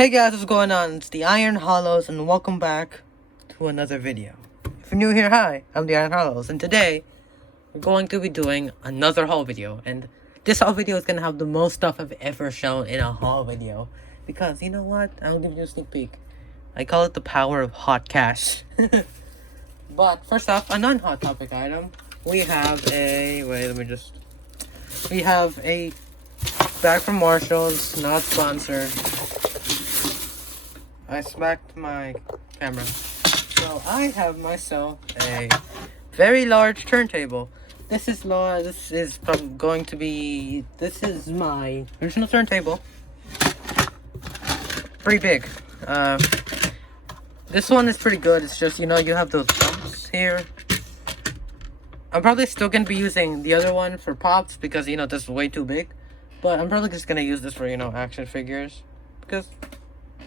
Hey guys, what's going on? It's the Iron Hollows and welcome back to another video. If you're new here, hi, I'm the Iron Hollows and today we're going to be doing another haul video, and this haul video is going to have the most stuff I've ever shown in a haul video because you know what? I'll give you a sneak peek. I call it the power of hot cash. But first off, a non-hot topic item. We have a bag from Marshall's, not sponsored. I smacked my camera. So I have myself a very large turntable. This is large. This is my original turntable. Pretty big. This one is pretty good. It's just, you have those bumps here. I'm probably still going to be using the other one for pops because, this is way too big. But I'm probably just going to use this for, action figures. Because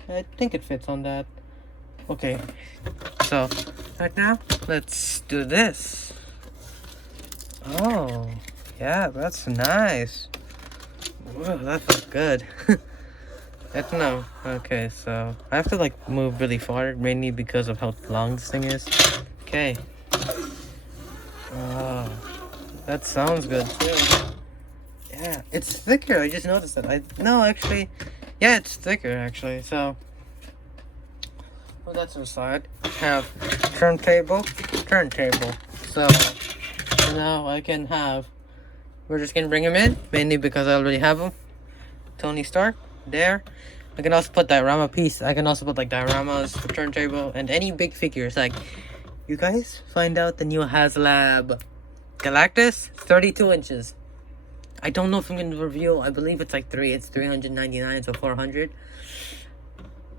I think it fits on that. Okay. So, right now, let's do this. Oh, yeah, that's nice. Whoa, that feels good. No. Okay, so I have to move really far, mainly because of how long this thing is. Okay. Oh, that sounds good too. Yeah, it's thicker. I just noticed that. Yeah, it's thicker actually. So, well, that's the side. Have turntable. So now I can have. We're just gonna bring him in, mainly because I already have him. Tony Stark. There. I can also put diorama piece. I can also put dioramas, turntable, and any big figures. You guys find out the new HasLab Galactus, 32 inches. I don't know if I'm gonna review. I believe it's it's 399, so 400.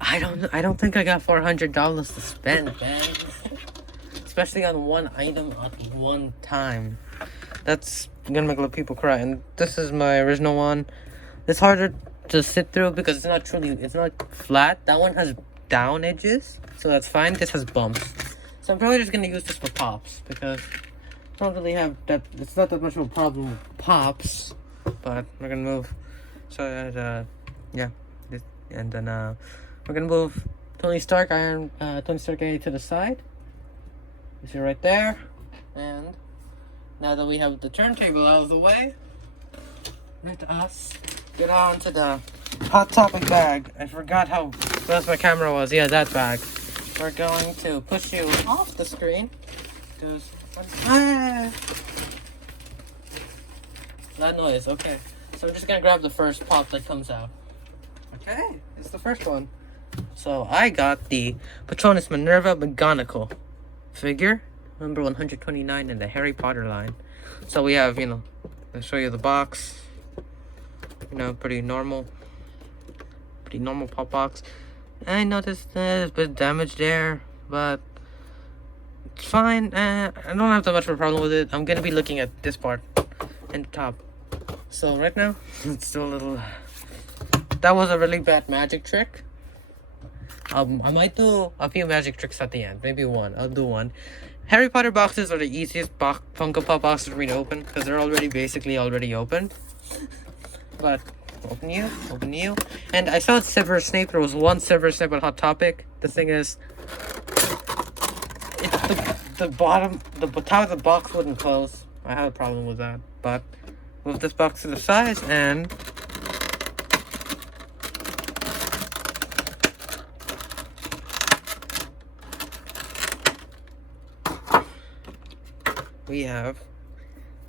I don't think I got $400 to spend, man. Especially on one item at one time. That's gonna make a lot of people cry. And this is my original one. It's harder to sit through because it's not flat. That one has down edges, so that's fine. This has bumps, so I'm probably just gonna use this for pops because I don't really have that. It's not that much of a problem with pops, but we're gonna move. So yeah, and then we're gonna move Tony Stark A to the side. You see right there, and now that we have the turntable out of the way, let us get on to the Hot Topic bag. I forgot how close my camera was. Yeah, that bag. We're going to push you off the screen. Because... that noise. Okay. So we're just going to grab the first pop that comes out. Okay. It's the first one. So I got the Patronus Minerva McGonagall figure. Number 129 in the Harry Potter line. So we have, I'll show you the box. Pretty normal pop box. I noticed there's a bit of damage there, but it's fine. I don't have that much of a problem with it. I'm gonna be looking at this part and the top. So right now, it's still a little. That was a really bad magic trick. I might do a few magic tricks at the end. Maybe one. I'll do one. Harry Potter boxes are the easiest Funko Pop boxes for me to open because they're basically already opened. But open you. And I saw Severus Snape. There was one Severus Snape on Hot Topic. The thing is, it's the top of the box wouldn't close. I have a problem with that. But move this box to the side and we have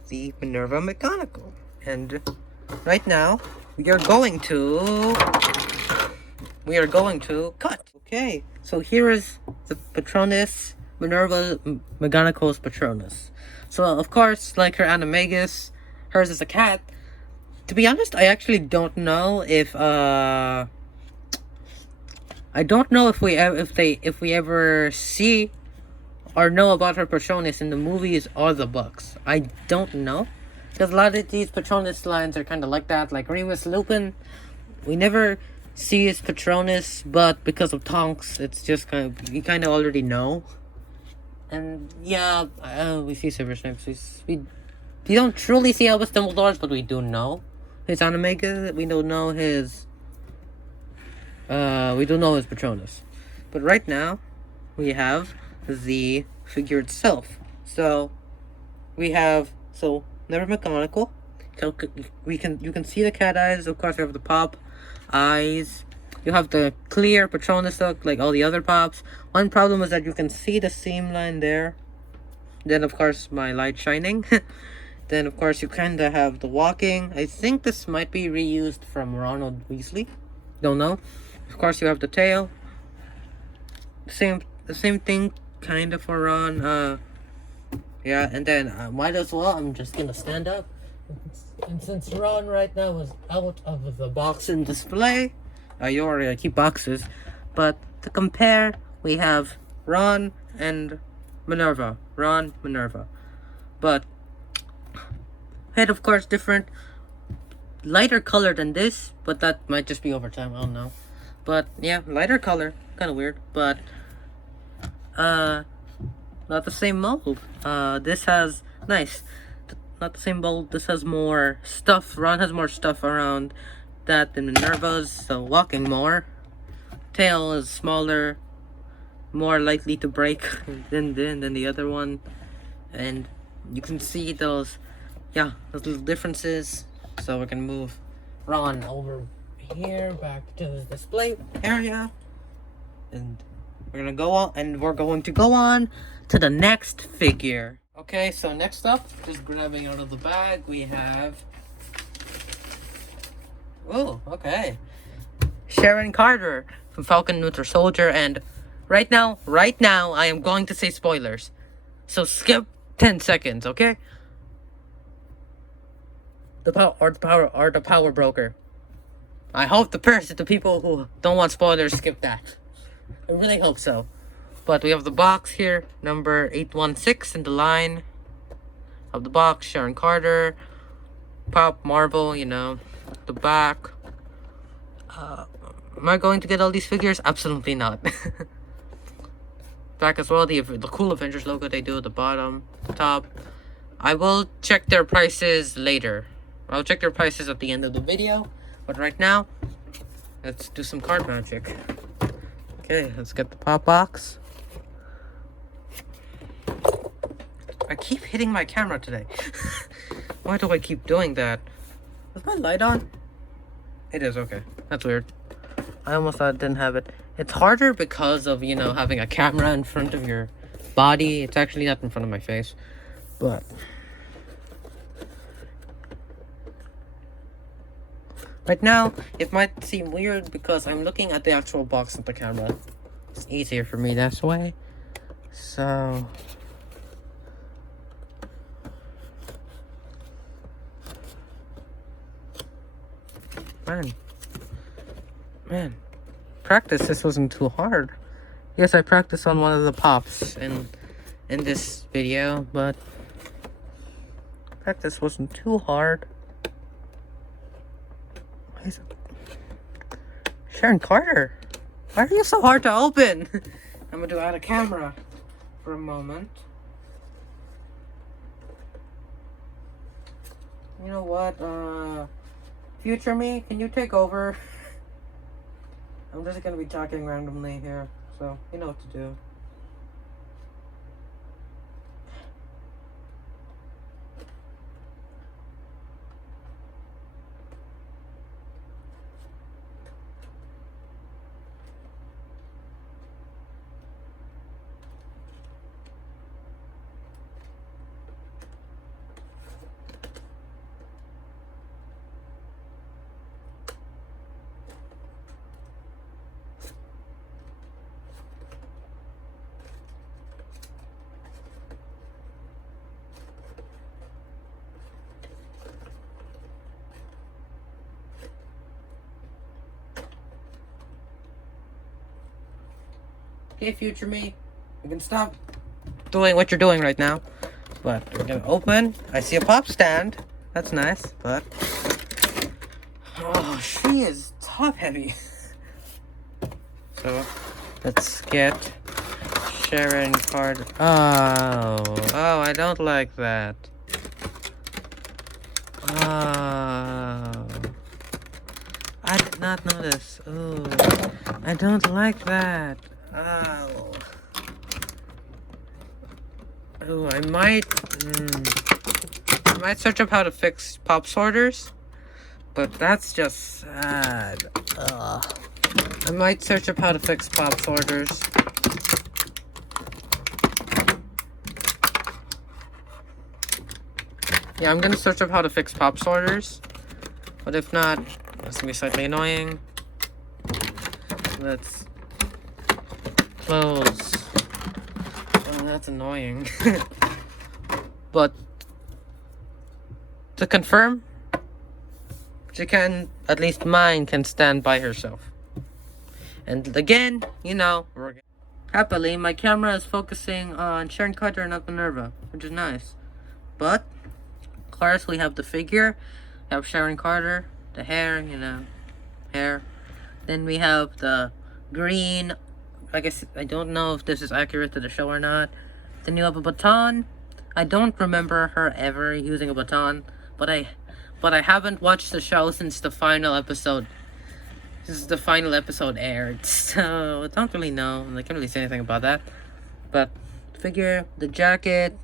the Minerva McGonagall. And right now, we are going to cut. Okay, so here is the Patronus Minerva McGonagall's Patronus. So of course, like her Animagus, hers is a cat. To be honest, I actually don't know if if we ever see or know about her Patronus in the movies or the books. I don't know. Because a lot of these Patronus lines are kind of like that. Like Remus Lupin, we never see his Patronus, but because of Tonks, it's just you kind of already know. And yeah, we see Severus Snape. We don't truly see Albus Dumbledore's, but we do know his Animagus. We don't know his we don't know his Patronus. But right now, we have the figure itself. So, we have, never mechanical. So you can see the cat eyes. Of course, we have the pop eyes. You have the clear Patronus look like all the other pops. One problem is that you can see the seam line there. Then of course my light shining. Then of course you kinda have the walking. I think this might be reused from Ronald Weasley. Don't know. Of course you have the tail. The same thing kinda for Ron. Yeah, and then might as well. I'm just gonna stand up. And since Ron right now is out of the box and display, you already keep boxes. But to compare, we have Ron and Minerva. Ron, Minerva. But head, of course, different. Lighter color than this, but that might just be over time. I don't know. But yeah, lighter color. Kind of weird. But not the same mold. This has nice. Not the same mold. This has more stuff. Ron has more stuff around that than Minerva's, so walking more. Tail is smaller, more likely to break than the other one, and you can see those little differences. So we can move Ron over here back to the display area, and we're going to go on to the next figure. Okay, so next up, just grabbing out of the bag, we have... Oh, okay. Sharon Carter from Falcon Winter Soldier, and right now, I am going to say spoilers. So skip 10 seconds, okay? The power broker. I hope the people who don't want spoilers skip that. I really hope so. But we have the box here, number 816 in the line of the box. Sharon Carter, Pop, Marvel, the back. Am I going to get all these figures? Absolutely not. Back as well, the cool Avengers logo they do at the bottom, top. I will check their prices later. I'll check their prices at the end of the video. But right now, let's do some card magic. Okay, let's get the pop box. I keep hitting my camera today. Why do I keep doing that? Is my light on? It is, okay. That's weird. I almost thought I didn't have it. It's harder because of, having a camera in front of your body. It's actually not in front of my face. But... right now, it might seem weird because I'm looking at the actual box of the camera. It's easier for me this way. So... Man, this wasn't too hard. Yes, I practiced on one of the pops in this video, but practice wasn't too hard. Why is it? Sharon Carter, why are you so hard to open? I'm gonna do out of camera for a moment. You know what? Future me, can you take over? I'm just gonna be talking randomly here, so you know what to do. Okay, future me, you can stop doing what you're doing right now. But we're gonna open. I see a pop stand. That's nice, but... oh, she is top heavy. So, let's get Sharon Carter. Oh, I don't like that. Oh. did not notice. Ooh, I don't like that. Oh. Ooh, I might search up how to fix pop sorters, but that's just sad. I might search up how to fix pop sorters. Yeah, I'm gonna search up how to fix pop sorters, but if not, it's gonna be slightly annoying. Let's close. Oh, that's annoying. But to confirm, she can, at least mine can stand by herself. And again, you know, happily, my camera is focusing on Sharon Carter and not Minerva, which is nice. But, of course, we have the figure, we have Sharon Carter, the hair, you know, hair. Then we have the green, I guess, I don't know if this is accurate to the show or not. Then you have a baton. I don't remember her ever using a baton, but I haven't watched the show since the final episode. This is the final episode aired, so I don't really know. I can't really say anything about that. But figure, the jacket,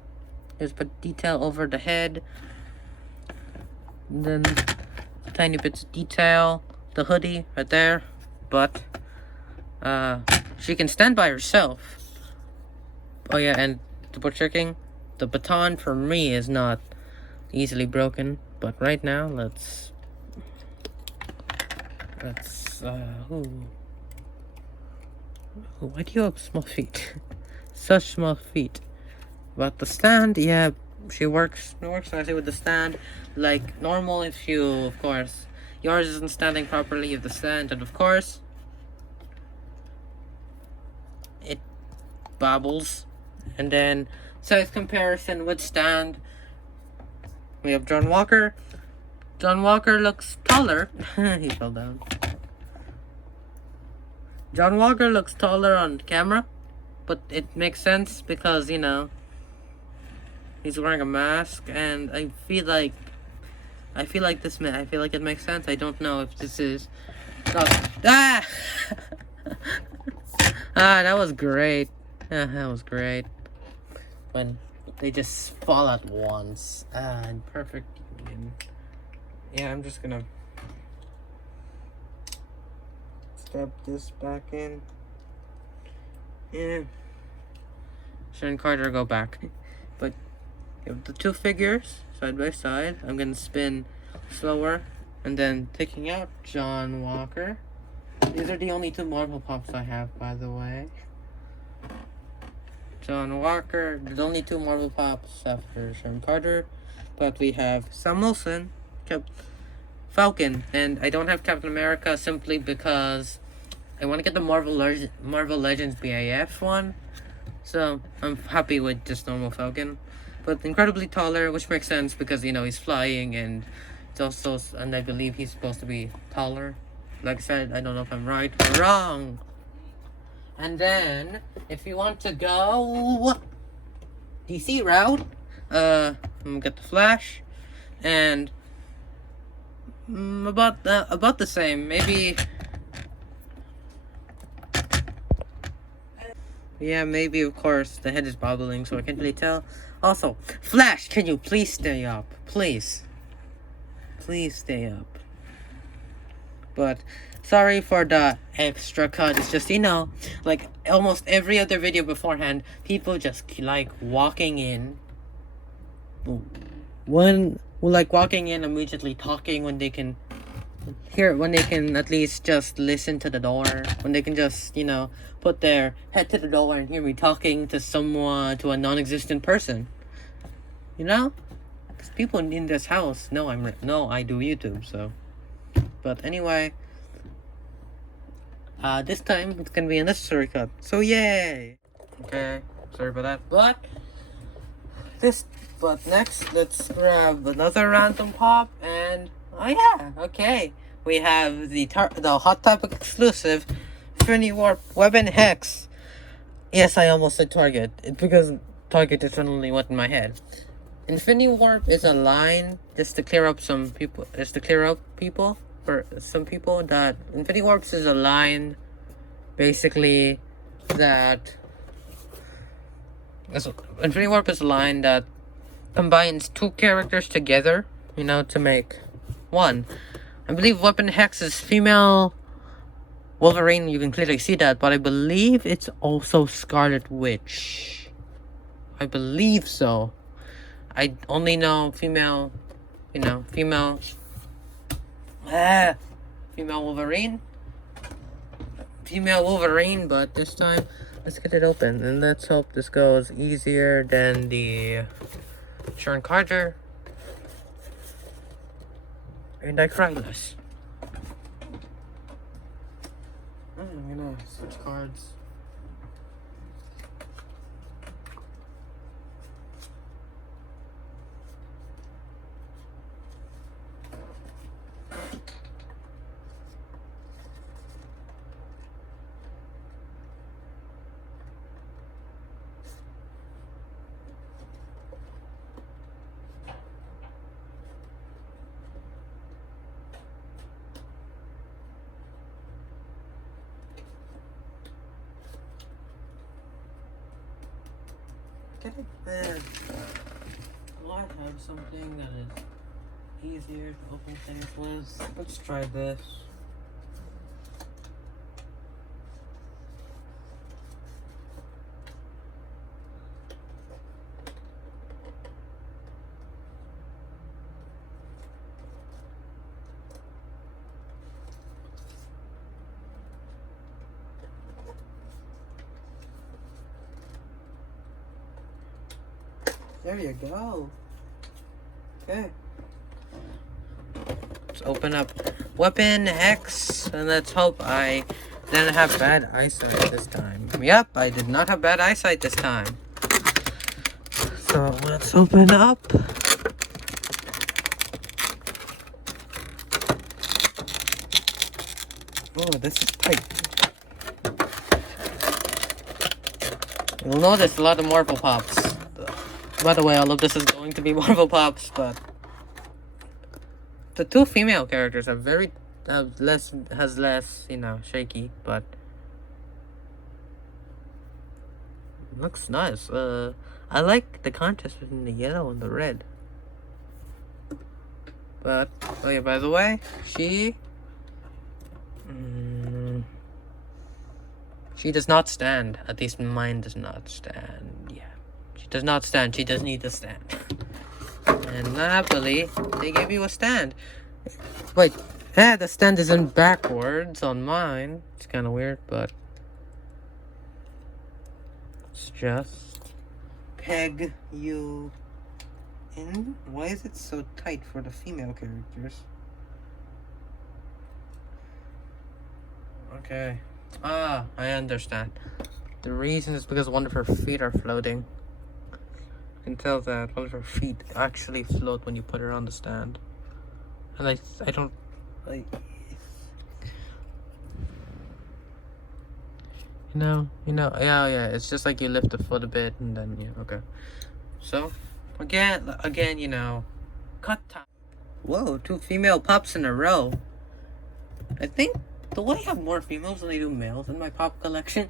there's a detail over the head, and then tiny bits of detail, the hoodie right there. But she can stand by herself. Oh yeah, and double checking, the baton for me is not easily broken. But right now, let's ooh, why do you have small feet? Such small feet. But the stand, yeah, it works nicely with the stand. Like normal, if you, of course, yours isn't standing properly, you have the stand, and of course, it bobbles. And then, size comparison with stand, we have John Walker. John Walker looks taller. He fell down. John Walker looks taller on camera, but it makes sense because, you know, he's wearing a mask, and I feel like it makes sense. I don't know if this is that was great. That was great. When they just fall at once. In perfect union. Yeah, I'm just gonna step this back in. Yeah. Sharon Carter, go back. But you have the two figures side by side. I'm gonna spin slower, and then taking out John Walker. These are the only two Marvel Pops I have, by the way. John Walker, there's only two Marvel Pops after Sharon Carter. But we have Sam Wilson, Falcon, and I don't have Captain America simply because I want to get the Marvel Legends BAF one. So I'm happy with just normal Falcon. But incredibly taller, which makes sense because, you know, he's flying, and it's also, and I believe he's supposed to be taller. Like I said, I don't know if I'm right or wrong. And then, if you want to go DC route, I'm gonna get the Flash, and about the same, maybe. Yeah, maybe, of course, the head is bobbling, so I can't really tell. Also, Flash, can you please stay up? Please. Please stay up. But, sorry for the extra cut. It's just, you know, like almost every other video beforehand, people just like walking in. Walking in immediately talking when they can at least just listen to the door, when they can just, you know, put their head to the door and hear me talking to someone, to a non-existent person, you know, because people in this house know I do YouTube. So, but anyway, this time it's gonna be a necessary cut, so yay. Okay, sorry about that. But next, let's grab another random pop, and oh yeah, okay. We have the Hot Topic exclusive Infinity Warp Weapon Hex. Yes, I almost said Target. It's because Target just suddenly went in my head. Infinity Warp is a line just to clear up people. for some people that Infinity Warps is a line, basically, that Infinity Warp is a line that combines two characters together, you know, to make one. I believe Weapon Hex is female Wolverine, you can clearly see that, but I believe it's also Scarlet Witch. I believe so. I only know female, you know, female Wolverine. Female Wolverine, but this time, let's get it open. And let's hope this goes easier than the Sharon Carter. And I cry less. I'm gonna switch cards. Get it there. Well, I have something that is easier to open things with. Let's try this. There you go. Okay. Let's open up Weapon X, and let's hope I didn't have bad eyesight this time. Yep, I did not have bad eyesight this time. So let's open up. Oh, this is tight. You'll notice a lot of Marvel Pops. By the way, all of this is going to be Marvel Pops, but the two female characters are less, you know, shaky, but looks nice. I like the contrast between the yellow and the red. But, oh yeah, by the way, she does not stand. At least mine does not stand. Yeah. She does not stand. She does need a stand. And happily, they gave you a stand. Wait, the stand isn't backwards on mine. It's kind of weird, but let's just peg you in. Why is it so tight for the female characters? Okay. I understand. The reason is because one of her feet are floating. You can tell that one of her feet actually float when you put her on the stand. And I don't like, yeah, it's just like you lift the foot a bit and then, yeah, okay. So, again, you know, cut time. Whoa, 2 female pups in a row. I think, do I have more females than I do males in my pop collection?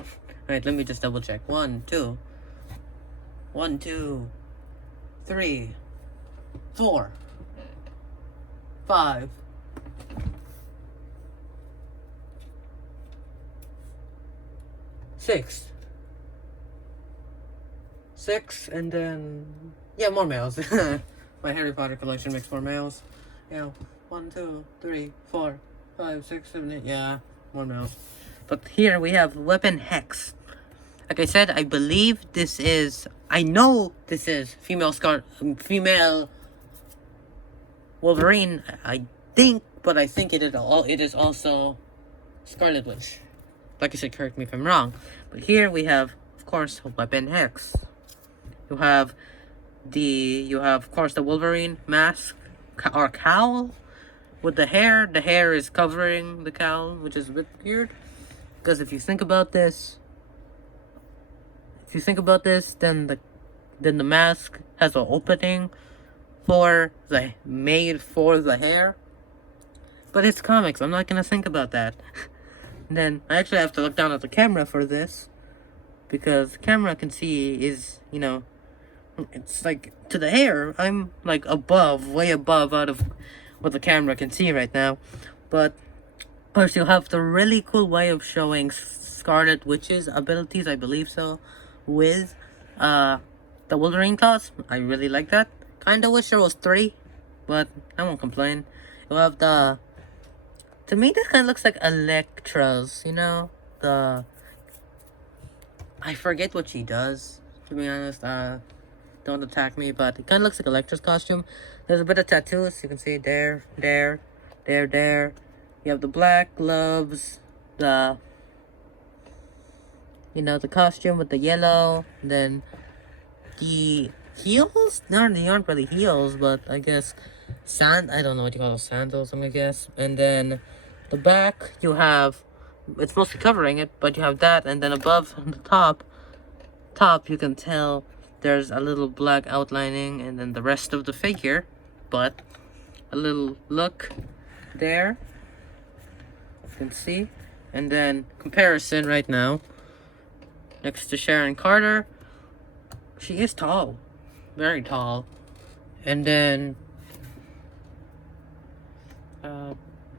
Alright, let me just double check. 1, 2, 3, 4, 5, 6, and then, yeah, more males. My Harry Potter collection makes more males. Yeah, 1, 2, 3, 4, 5, 6, 7, 8, yeah, more males. But here we have Weapon Hex. Like I said, I know this is female Wolverine, I think, but I think it is also Scarlet Witch. Like I said, correct me if I'm wrong. But here we have, of course, Weapon Hex. You have, of course, the Wolverine mask or cowl with the hair. The hair is covering the cowl, which is a bit weird. Because if you think about this, then the mask has an opening made for the hair. But it's comics. I'm not gonna think about that. And then I actually have to look down at the camera for this, because the camera can see is, you know, it's like to the hair. I'm like above, way above out of what the camera can see right now. But of course, you have the really cool way of showing Scarlet Witch's abilities, I believe so, with the Wolverine claws. I really like that. Kinda wish there was 3, but I won't complain. You have the... To me, this kind of looks like Elektra's, you know? I forget what she does, to be honest. Don't attack me, but it kind of looks like Elektra's costume. There's a bit of tattoos. You can see there. You have the black gloves, the costume with the yellow, and then the heels? No, they aren't really heels, but I guess I don't know what you call those, sandals, I'm gonna guess. And then the back, you have, it's mostly covering it, but you have that, and then above on the top, you can tell there's a little black outlining, and then the rest of the figure, but a little look there. You can see, and then comparison right now next to Sharon Carter. She is tall, very tall. And then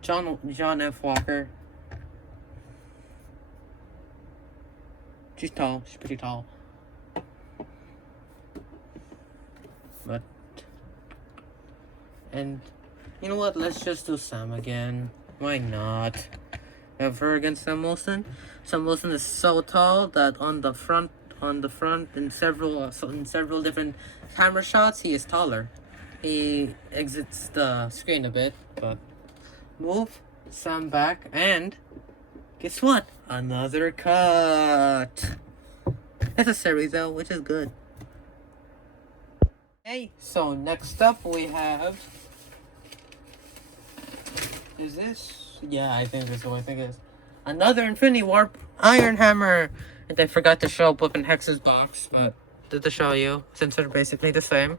John F. Walker. She's tall. She's pretty tall. And you know what? Let's just do Sam again. Why not? Have her against Sam Wilson. Sam Wilson is so tall that on the front in several different camera shots, he is taller. He exits the screen a bit, but move Sam back, and guess what? Another cut. Necessary though, which is good. Okay, so next up we have. Is this? Yeah, I think this is what I think it is. Another Infinity Warp Iron Hammer! And I forgot to show up in Hex's box, but did to show you, since they're basically the same.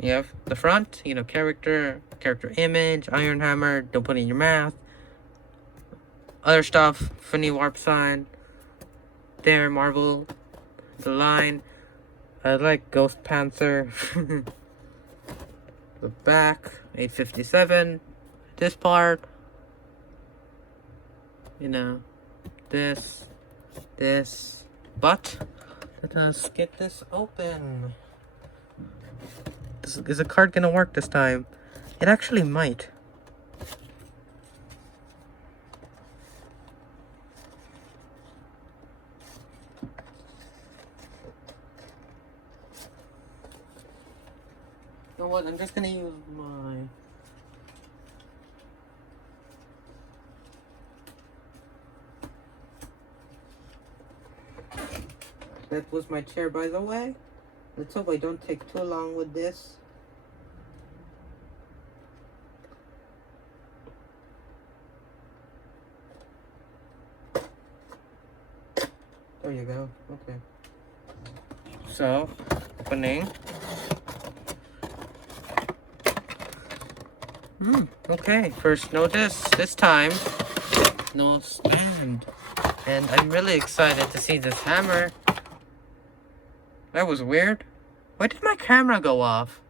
You have the front, character image, Iron Hammer, don't put in your mouth. Other stuff, Infinity Warp sign. There, Marvel, the line. I like Ghost Panther. The back, 857. This part, this, but let us get this open. Is the card gonna work this time? It actually might. You know what? I'm just gonna use my... That was my chair, by the way. Let's hope I don't take too long with this. There you go. Okay. So, opening. Okay. First notice, this time, no stand. And I'm really excited to see this hammer. That was weird. Why did my camera go off?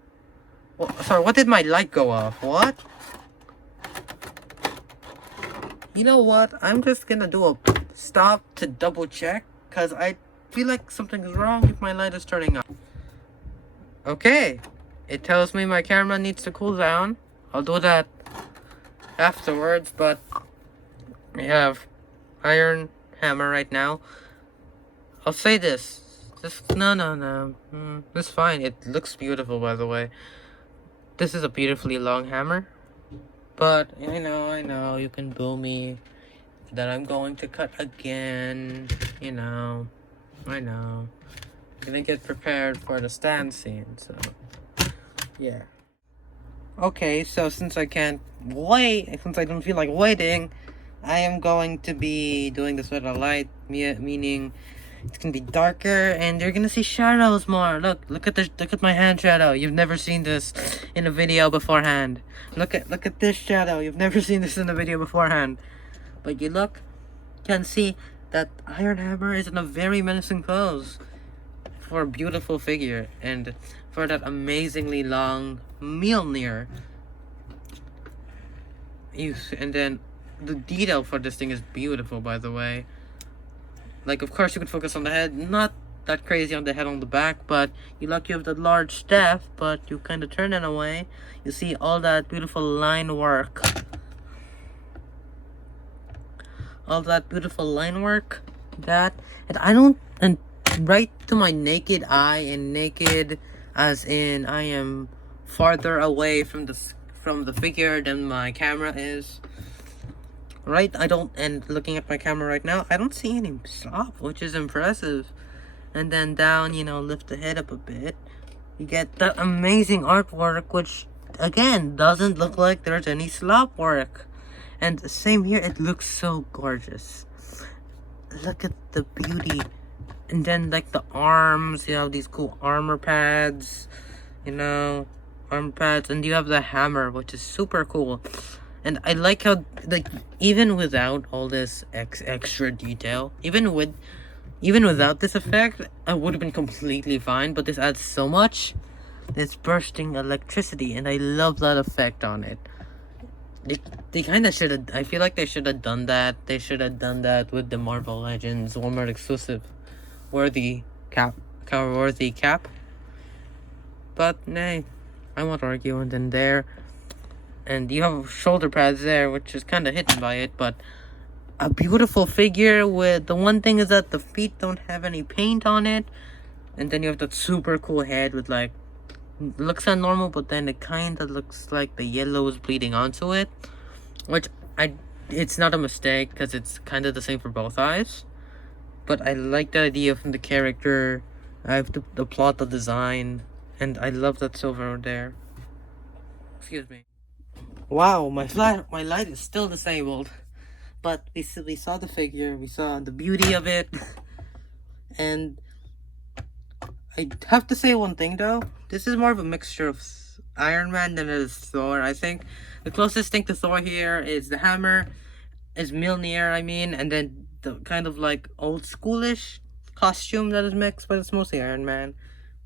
Sorry, what did my light go off? What? You know what? I'm just gonna do a stop to double check, because I feel like something's wrong if my light is turning on. Okay. It tells me my camera needs to cool down. I'll do that afterwards, but we have Iron Hammer right now. I'll say this. No. It's fine. It looks beautiful, by the way. This is a beautifully long hammer. But, I know, you can boo me that I'm going to cut again. I know. I'm gonna get prepared for the stand scene, so, yeah. Okay, so since I can't wait, since I don't feel like waiting, I am going to be doing this with a light, meaning It's gonna be darker, and you're gonna see shadows more. Look at my hand shadow. You've never seen this in a video beforehand. Look at this shadow. You've never seen this in a video beforehand. But you can see that Iron Hammer is in a very menacing pose for a beautiful figure, and for that amazingly long Mjolnir. And then the detail for this thing is beautiful, by the way. Like, of course, you could focus on the head, not that crazy on the head on the back, but you have that large staff, but you kind of turn it away. You see all that beautiful line work. All that beautiful line work. And right to my naked eye, and naked as in I am farther away from the figure than my camera is. Right, and looking at my camera right now, I don't see any slop, which is impressive. And then down, lift the head up a bit. You get that amazing artwork, which, again, doesn't look like there's any slop work. And same here, it looks so gorgeous. Look at the beauty. And then, like, the arms, you have these cool armor pads, and you have the hammer, which is super cool. And I like how, like, even without all this extra detail, even without this effect, I would have been completely fine. But this adds so much. It's bursting electricity, and I love that effect on it. They kind of should have. I feel like they should have done that. They should have done that with the Marvel Legends Walmart exclusive, worthy cap. But nay, I won't argue. And then there. And you have shoulder pads there, which is kind of hidden by it, but a beautiful figure. With the one thing is that the feet don't have any paint on it, and then you have that super cool head with, like, looks normal, but then it kind of looks like the yellow is bleeding onto it, which it's not a mistake, because it's kind of the same for both eyes. But I like the idea from the character. I have the plot, the design, and I love that silver there. Excuse me. Wow, my light is still disabled, but we saw the figure, we saw the beauty of it, and I have to say one thing though. This is more of a mixture of Iron Man than it is Thor. I think the closest thing to Thor here is the hammer, is Mjolnir, and then the kind of like old schoolish costume that is mixed, but it's mostly Iron Man.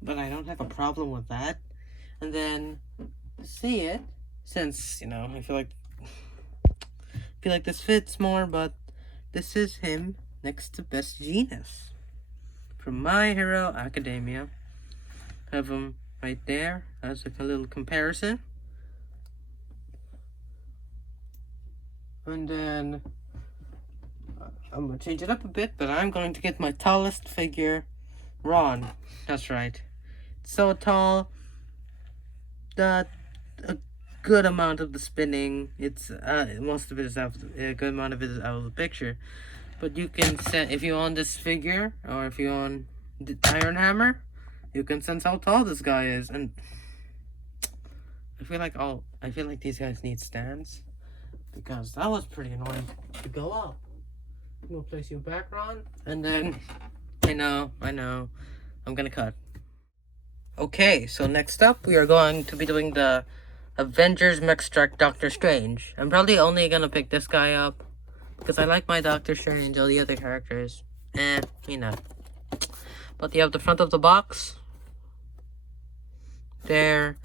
But I don't have a problem with that. And then see it. Since, I feel like this fits more, but this is him next to Best Genius from My Hero Academia. Have him right there as like a little comparison. And then I'm going to change it up a bit, but I'm going to get my tallest figure, Ron. That's right. It's so tall that a good amount of the spinning, most of it is out, a good amount of it is out of the picture. But you can set, if you own this figure, or if you own the Iron Hammer, you can sense how tall this guy is. And I feel like these guys need stands, because that was pretty annoying to go up. I'm gonna place you back, Ron, and then I know, I'm gonna cut. Okay, so next up we are going to be doing the Avengers Mech-Strike Doctor Strange. I'm probably only gonna pick this guy up because I like my Doctor Strange. All the other characters, But you have the front of the box. There,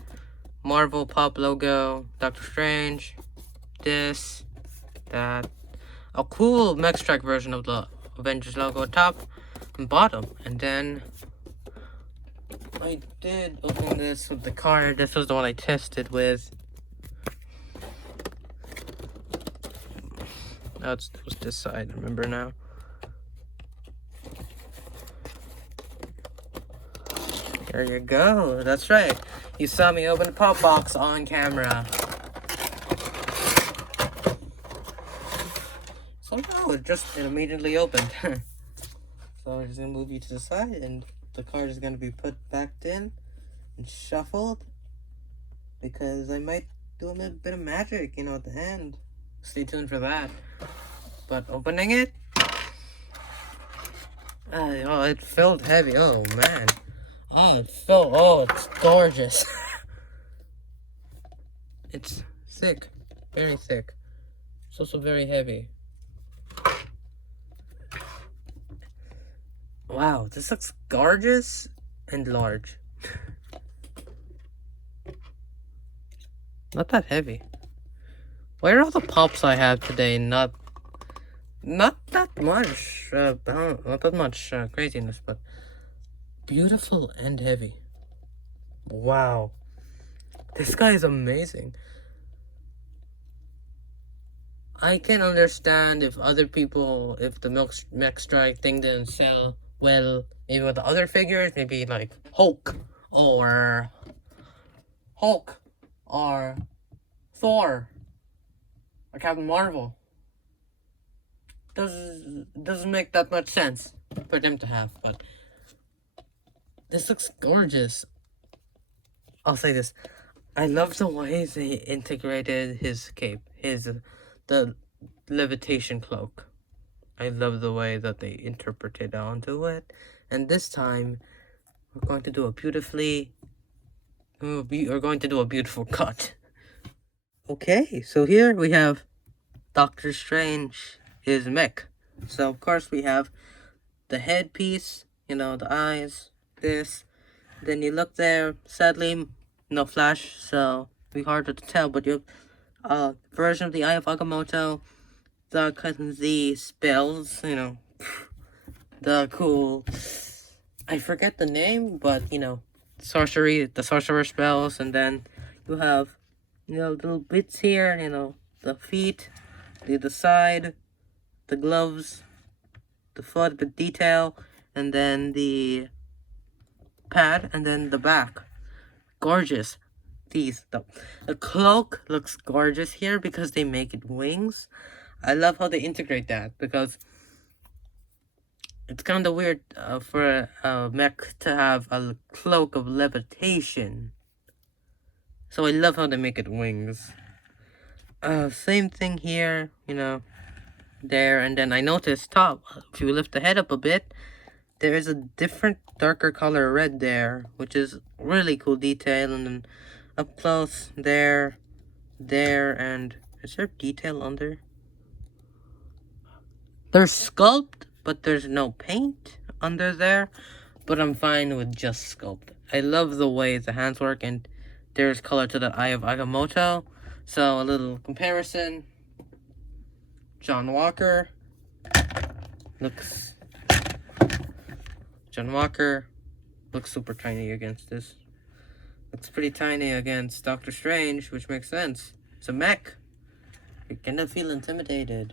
Marvel Pop logo, Doctor Strange. This, that, a cool Mech-Strike version of the Avengers logo top and bottom, and then I did open this with the card. This was the one I tested with. That was this side, remember now. There you go. That's right. You saw me open the pop box on camera. Somehow it immediately opened. So I'm just gonna move you to the side, and the card is gonna be put back in and shuffled, because I might do a little bit of magic, at the end. Stay tuned for that. But opening it, Oh, it felt heavy. Oh, man. Oh, it felt... Oh, it's gorgeous. It's thick. Very thick. It's also very heavy. Wow, this looks gorgeous and large. Not that heavy. Why are all the pops I have today not that much, not that much craziness, but beautiful and heavy. Wow, this guy is amazing. I can understand if other people, if the Mech Strike thing didn't sell well, maybe with the other figures, maybe like Hulk or Thor or Captain Marvel. Doesn't make that much sense for them to have, but this looks gorgeous. I'll say this. I love the way they integrated his cape, the levitation cloak. I love the way that they interpreted onto it. And this time, we're going to do a beautiful cut. Okay, so here we have Doctor Strange, his mech. So of course we have the headpiece, you know, the eyes, this. Then you look there, sadly, no flash, so it'll be harder to tell, but you version of the Eye of Agamotto, the spells, you know, the cool, I forget the name, but, you know, the sorcerer spells, and then you have, you know, little bits here, you know, the feet, the side, the gloves, the foot, the detail, and then the pad, and then the back. Gorgeous. The cloak looks gorgeous here because they make it wings. I love how they integrate that because it's kind of weird for a mech to have a cloak of levitation. So I love how they make it wings. Same thing here, you know, there, and then I noticed top, if you lift the head up a bit, there is a different darker color red there, which is really cool detail, and then up close, there, and is there detail under? There's sculpt, but there's no paint under there, but I'm fine with just sculpt. I love the way the hands work, and there's color to the Eye of Agamotto. So a little comparison. John Walker looks super tiny against this. Looks pretty tiny against Doctor Strange, which makes sense. It's a mech. You're gonna feel intimidated.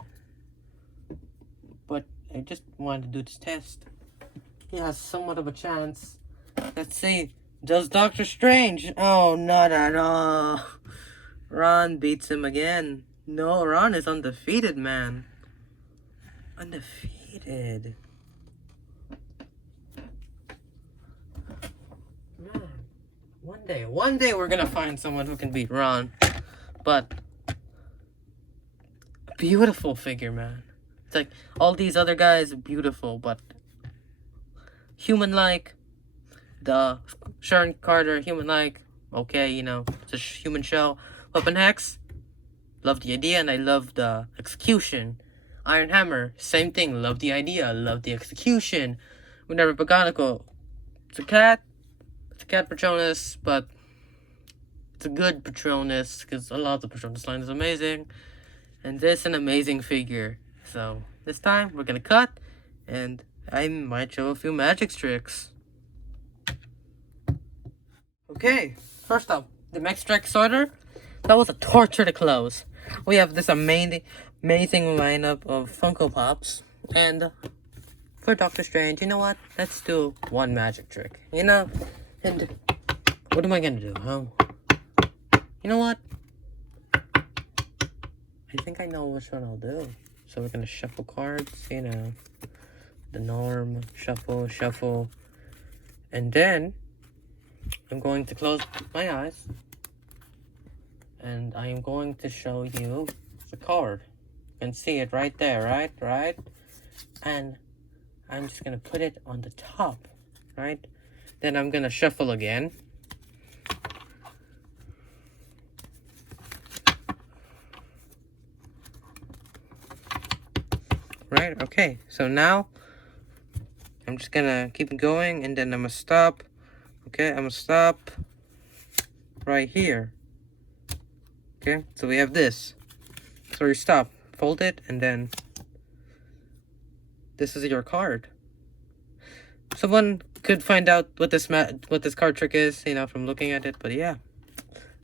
But I just wanted to do this test. He has somewhat of a chance. Let's see. Does Doctor Strange? Oh, not at all. Ron beats him again. No, Ron is undefeated, man. Undefeated. Man, one day we're gonna find someone who can beat Ron. But, beautiful figure, man. It's like, all these other guys are beautiful, but human-like. The Sharon Carter, human-like. Okay, you know, it's a human shell. Weapon Hex, love the idea, and I love the execution. Iron Hammer, same thing, love the idea, love the execution. Whenever Bogonical, it's a cat Patronus, but it's a good Patronus, because a lot of the Patronus line is amazing. And this is an amazing figure. So, this time, we're gonna cut, and I might show a few magic tricks. Okay, first up, the Mech Strike Sorter. That was a torture to close. We have this amazing lineup of Funko Pops. And for Doctor Strange, you know what? Let's do one magic trick. You know? And what am I gonna do, huh? You know what? I think I know which one I'll do. So we're gonna shuffle cards, you know. The norm, shuffle. And then I'm going to close my eyes. And I am going to show you the card. You can see it right there, right? And I'm just gonna put it on the top, right? Then I'm gonna shuffle again. Right, okay, so now I'm just gonna keep going, and then I'm gonna stop. Okay, I'm gonna stop right here. Okay, so we have this. So you stop, fold it, and then this is your card. Someone could find out what this card trick is, you know, from looking at it. But yeah,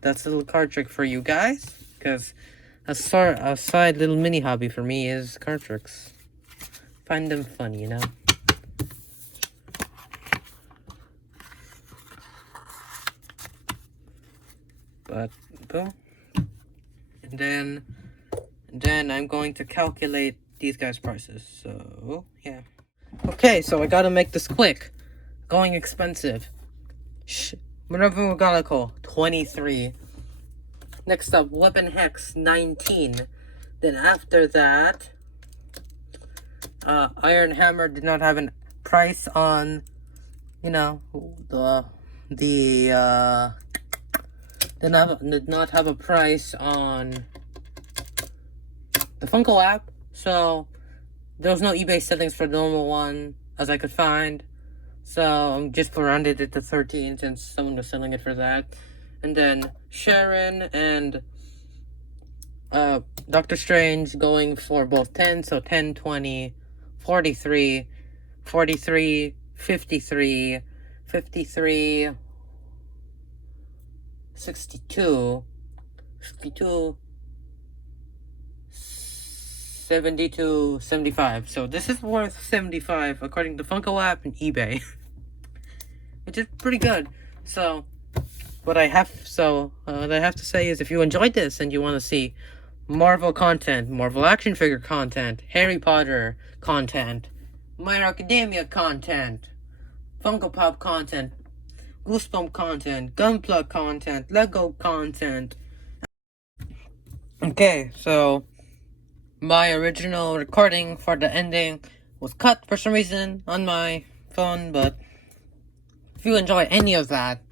that's a little card trick for you guys, because a side little mini hobby for me is card tricks. Find them funny, you know. But boom, and then I'm going to calculate these guys' prices. So yeah. Okay, so I gotta make this quick. Going expensive. Whatever we gotta call 23. Next up, Weapon Hex 19. Then after that, Iron Hammer did not have a price on, you know, did not have a price on the Funko app, so there was no eBay settings for the normal one as I could find. So I'm just rounded it to 13 since someone was selling it for that. And then Sharon and Doctor Strange going for both 10, so 10, 20, 43, 43, 53, 53, 62, 62, 72, 75. So this is worth 75 according to Funko app and eBay, which is pretty good. So what I have to say is, if you enjoyed this and you want to see Marvel content, Marvel action figure content, Harry Potter content, My Hero Academia content, Funko Pop content, Goosebumps content, Gunpla content, Lego content. Okay, so my original recording for the ending was cut for some reason on my phone, but if you enjoy any of that,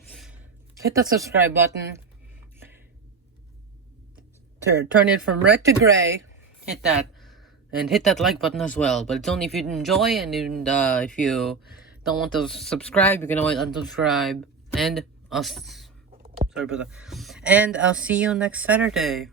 hit that subscribe button. Turn it from red to gray. Hit that. And hit that like button as well. But it's only if you enjoy, and if you don't want to subscribe, you can always unsubscribe. And I'll see you next Saturday.